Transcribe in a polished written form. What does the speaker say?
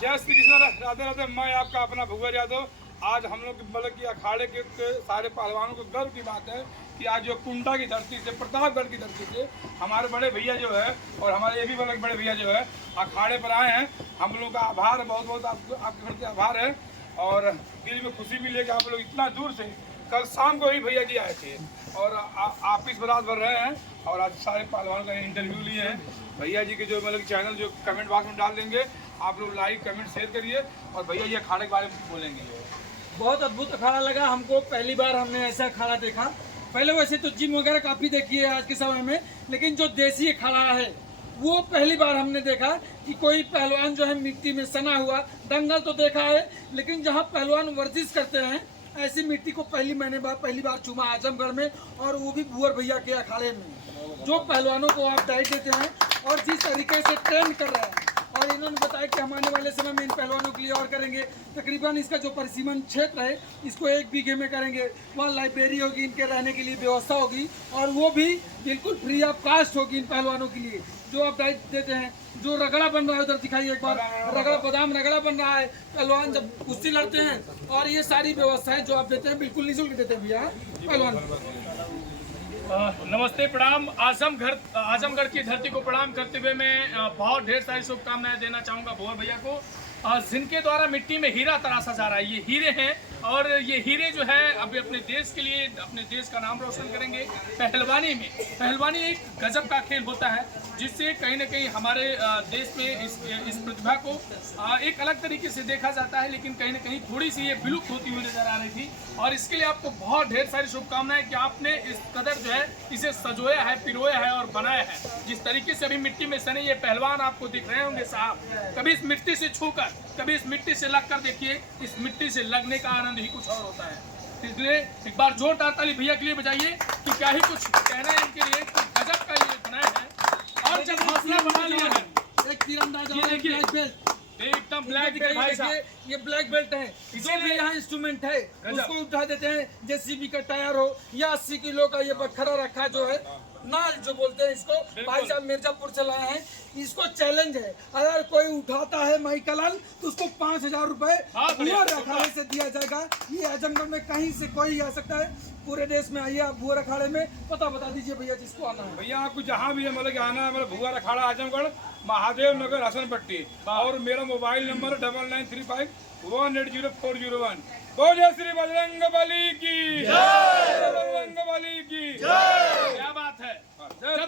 जय श्री कृष्ण, राधे राधे। मैं आपका अपना भूवर यादव। आज हम लोग मतलब कि अखाड़े के सारे पहलवानों को गर्व की बात है कि आज जो कुंडा की धरती से, प्रतापगढ़ की धरती से हमारे बड़े भैया जो है और हमारे ये भी मतलब बड़े भैया जो है अखाड़े पर आए हैं। हम लोग का आभार है, बहुत बहुत आपके प्रति आभार है। और दिल में खुशी भी लेके आप लोग इतना दूर से कल शाम को ही भैया जी आए थे और ऑफिस में रात भर रहे हैं और आज सारे पहलवानों का इंटरव्यू लिए हैं। भैया जी के जो मतलब चैनल जो कमेंट बॉक्स में डाल देंगे, आप लोग लाइक कमेंट शेयर करिए और भैया ये अखाड़े के बारे में बोलेंगे। बहुत अद्भुत अखाड़ा लगा हमको, पहली बार हमने ऐसा अखाड़ा देखा। पहले वैसे तो जिम वगैरह काफ़ी देखी है आज के समय में, लेकिन जो देसी अखाड़ा है वो पहली बार हमने देखा कि कोई पहलवान जो है मिट्टी में सना हुआ। दंगल तो देखा है, लेकिन जहाँ पहलवान वर्जिश करते हैं ऐसी मिट्टी को पहली बार चूमा आजमगढ़ में, और वो भी भूवर भैया के अखाड़े में। जो पहलवानों को आप डाइट देते हैं और जिस तरीके से ट्रेन कर रहे हैं, और इन्होंने बताया कि हम आने वाले समय में इन पहलवानों के लिए और करेंगे। तकरीबन इसका जो परिसीमन क्षेत्र है इसको 1 बीघे में करेंगे। वहाँ लाइब्रेरी होगी, इनके रहने के लिए व्यवस्था होगी और वो भी बिल्कुल फ्री ऑफ कास्ट होगी इन पहलवानों के लिए। जो आप डाइट देते हैं, जो रगड़ा बन रहा है उधर दिखाइए एक बार, रगड़ा बादाम रगड़ा बन रहा है। पहलवान जब कुश्ती लड़ते हैं, और ये सारी व्यवस्थाएं जो आप देते हैं बिल्कुल निःशुल्क देते हैं भैया पहलवान। नमस्ते, प्रणाम। आजमगढ़ की धरती को प्रणाम करते हुए मैं बहुत ढेर सारी शुभकामनाएं देना चाहूँगा भूवर भैया को, जिनके द्वारा मिट्टी में हीरा तराशा जा रहा है। ये हीरे हैं और ये हीरे जो है अभी अपने देश के लिए, अपने देश का नाम रोशन करेंगे। पहलवानी एक गजब का खेल होता है, जिससे कहीं ना कहीं हमारे देश में इस प्रतिभा को एक अलग तरीके से देखा जाता है, लेकिन कहीं ना कहीं थोड़ी सी ये विलुप्त होती हुई नजर आ रही थी। और इसके लिए आपको बहुत ढेर सारी शुभकामनाएं कि आपने इस कदर जो है इसे सजोया है, पिरोया है और बनाया है। जिस तरीके से अभी मिट्टी में सने ये पहलवान आपको दिख रहे होंगे साहब, कभी इस मिट्टी से छूकर, कभी इस मिट्टी से लग कर देखिए। इस मिट्टी से लगने का आनंद ही कुछ और होता है। इसलिए एक बार जोरदार ताली भैया के लिए बजाइए कि क्या ही कुछ कहना है इनके लिए। गजब का ये बनाया है और जब हौसला बना लिया है। एक तीरंदाज ये देखिए, ब्लैक बेल्ट, एकदम ब्लैक बेल्ट भाई साहब। ये ब्लैक बेल्ट है। जो भी यहाँ इंस्ट्रूमेंट है उसको उठा देते हैं। जेसीबी का टायर हो या 80 किलो का ये बखरा रखा जो है, नाल जो बोलते हैं इसको, भाई साहब मिर्जापुर से लाए हैं। इसको चैलेंज है, अगर कोई उठाता है माइकलाल तो उसको 5000 रुपए भूवर अखाड़े से दिया जाएगा। ये आजमगढ़ में कहीं से कोई आ सकता है, पूरे देश में आइए आप भूवर अखाड़े में। पता बता दीजिए भैया जिसको आना है। भैया आपको जहाँ भी है मतलब कि आना है, मतलब भूवर अखाड़ा आजमगढ़, महादेव नगर, हसन पट्टी। और मेरा मोबाइल नंबर 9935180401। बोले श्री बजरंग बली की जय। बजरंग बली की जय। क्या बात है।